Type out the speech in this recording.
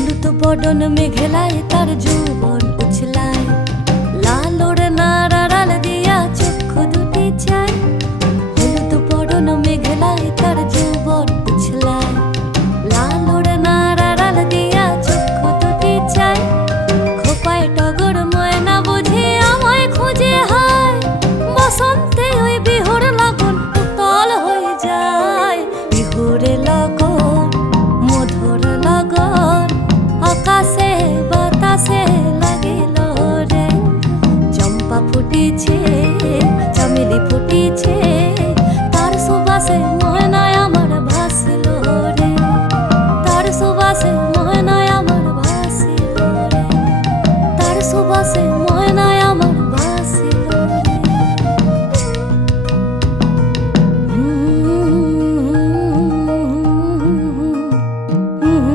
হলুদ বদন মেঘেলায় তার যৌবন উছলায়, লাল ওড়নার আড়াল দিয়া চক্ষু দুটি চায়। হলুদ বদন মেঘেলায় তার যৌবন উছলায়, লাল ওড়নার আড়াল দিয়া চক্ষু দুটি চায়। খোপায় টগর ময়না বুঝি আমায় খুঁজে হায়, বসন্তে ওই বিহুর লগন উতল হয়ে যায়। বিহুরে লগন মধুর লগন